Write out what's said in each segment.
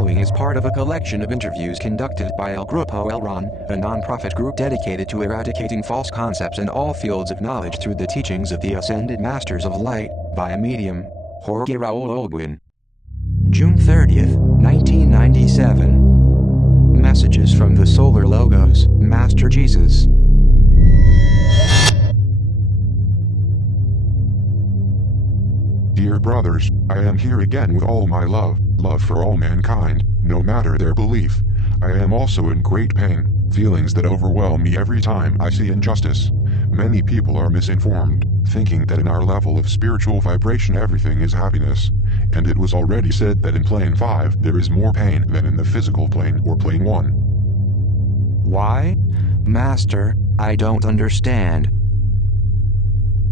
following is part of a collection of interviews conducted by El Grupo Elron, a non-profit group dedicated to eradicating false concepts in all fields of knowledge through the teachings of the Ascended Masters of Light, by a medium, Jorge Raul Olguin. June 30th, 1997. Messages from the Solar Logos, Master Jesus. Dear brothers, I am here again with all my love for all mankind, no matter their belief. I am also in great pain, feelings that overwhelm me every time I see injustice. Many people are misinformed, thinking that in our level of spiritual vibration everything is happiness. And it was already said that in plane 5 there is more pain than in the physical plane or plane 1. Why? Master, I don't understand.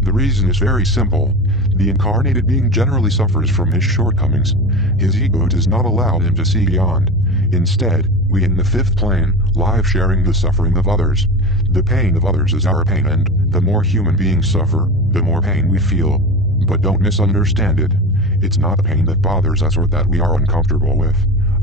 The reason is very simple. The incarnated being generally suffers from his shortcomings. His ego does not allow him to see beyond. Instead, we in the 5th plane, live sharing the suffering of others. The pain of others is our pain, and the more human beings suffer, the more pain we feel. But don't misunderstand it. It's not the pain that bothers us or that we are uncomfortable with.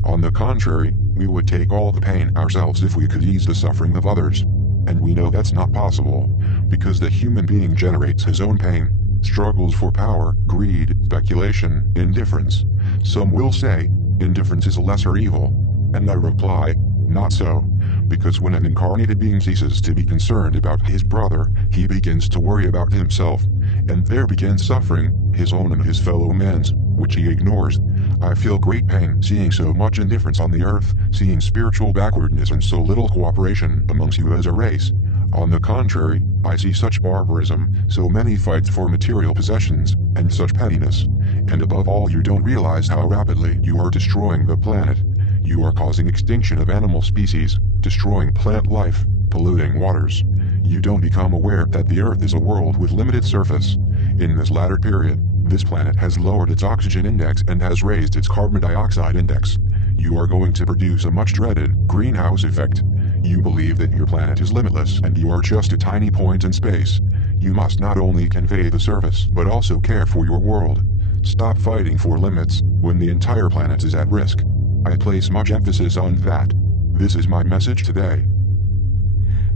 On the contrary, we would take all the pain ourselves if we could ease the suffering of others. And we know that's not possible, because the human being generates his own pain, struggles for power, greed, speculation, indifference. Some will say, indifference is a lesser evil. And I reply, not so, because when an incarnated being ceases to be concerned about his brother, he begins to worry about himself, and there begins suffering, his own and his fellow men's, which he ignores. I feel great pain seeing so much indifference on the earth, seeing spiritual backwardness and so little cooperation amongst you as a race. On the contrary, I see such barbarism, so many fights for material possessions, and such pettiness. And above all, you don't realize how rapidly you are destroying the planet. You are causing extinction of animal species, destroying plant life, polluting waters. You don't become aware that the Earth is a world with limited surface. In this latter period, this planet has lowered its oxygen index and has raised its carbon dioxide index. You are going to produce a much dreaded greenhouse effect. You believe that your planet is limitless and you are just a tiny point in space. You must not only convey the service but also care for your world. Stop fighting for limits when the entire planet is at risk. I place much emphasis on that. This is my message today.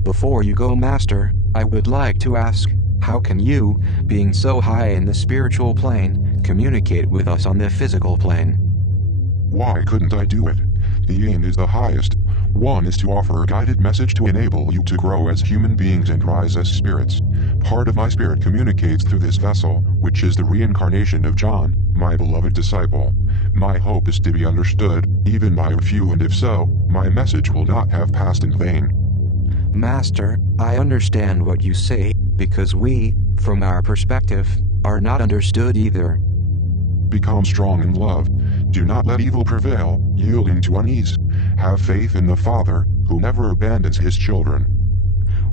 Before you go, Master, I would like to ask, how can you, being so high in the spiritual plane, communicate with us on the physical plane? Why couldn't I do it? The aim is the highest. One is to offer a guided message to enable you to grow as human beings and rise as spirits. Part of my spirit communicates through this vessel, which is the reincarnation of John, my beloved disciple. My hope is to be understood, even by a few, and if so, my message will not have passed in vain. Master, I understand what you say, because we, from our perspective, are not understood either. Become strong in love. Do not let evil prevail, yielding to unease. Have faith in the Father, who never abandons his children.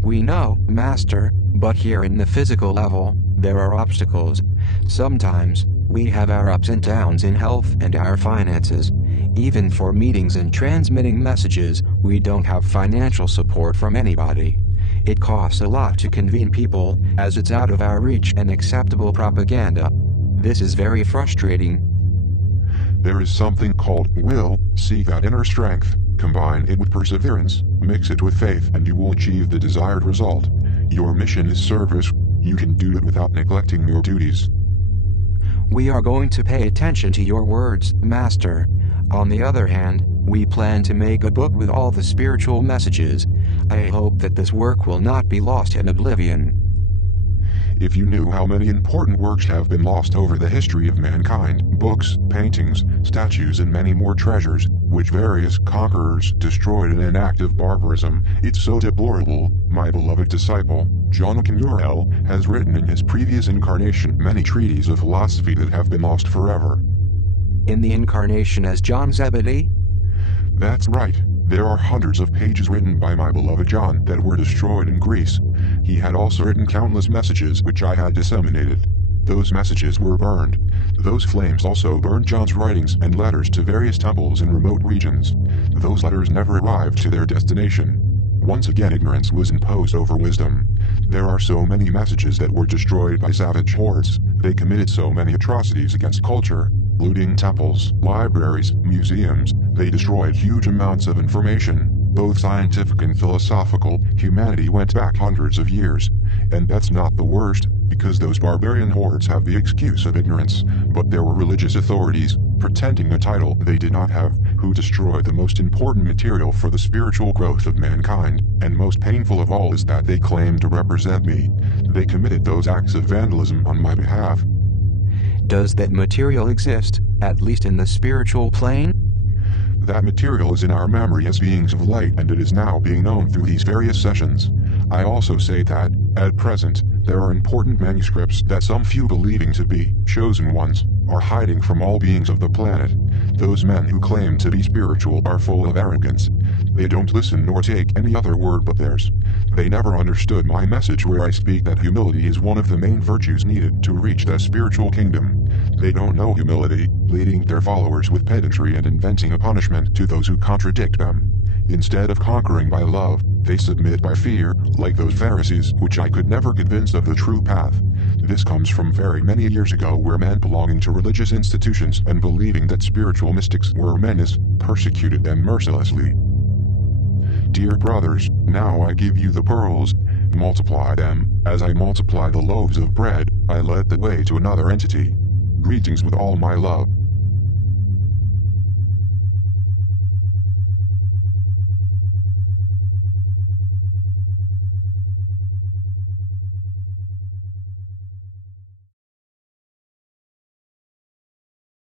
We know, Master, but here in the physical level, there are obstacles. Sometimes, we have our ups and downs in health and our finances. Even for meetings and transmitting messages, we don't have financial support from anybody. It costs a lot to convene people, as it's out of our reach and acceptable propaganda. This is very frustrating. There is something called will. Seek that inner strength, combine it with perseverance, mix it with faith, and you will achieve the desired result. Your mission is service. You can do it without neglecting your duties. We are going to pay attention to your words, Master. On the other hand, we plan to make a book with all the spiritual messages. I hope that this work will not be lost in oblivion. If you knew how many important works have been lost over the history of mankind, books, paintings, statues, and many more treasures, which various conquerors destroyed in an act of barbarism, it's so deplorable. My beloved disciple, Jorge Raul, has written in his previous incarnation many treatises of philosophy that have been lost forever. In the incarnation as John Zebedee? That's right. There are hundreds of pages written by my beloved John that were destroyed in Greece. He had also written countless messages which I had disseminated. Those messages were burned. Those flames also burned John's writings and letters to various temples in remote regions. Those letters never arrived to their destination. Once again, ignorance was imposed over wisdom. There are so many messages that were destroyed by savage hordes. They committed so many atrocities against culture. looting temples, libraries, museums. They destroyed huge amounts of information, both scientific and philosophical. Humanity went back hundreds of years. And that's not the worst, because those barbarian hordes have the excuse of ignorance, but there were religious authorities, pretending a title they did not have, who destroyed the most important material for the spiritual growth of mankind, and most painful of all is that they claimed to represent me. They committed those acts of vandalism on my behalf. Does that material exist, at least in the spiritual plane? That material is in our memory as beings of light, and it is now being known through these various sessions. I also say that, at present, there are important manuscripts that some few believing to be chosen ones are hiding from all beings of the planet. Those men who claim to be spiritual are full of arrogance. They don't listen nor take any other word but theirs. They never understood my message where I speak that humility is one of the main virtues needed to reach the spiritual kingdom. They don't know humility, leading their followers with pedantry and inventing a punishment to those who contradict them. Instead of conquering by love, they submit by fear, like those Pharisees, which I could never convince of the true path. This comes from very many years ago, where men belonging to religious institutions and believing that spiritual mystics were menace, persecuted them mercilessly. Dear brothers, now I give you the pearls. Multiply them. As I multiply the loaves of bread, I led the way to another entity. Greetings with all my love.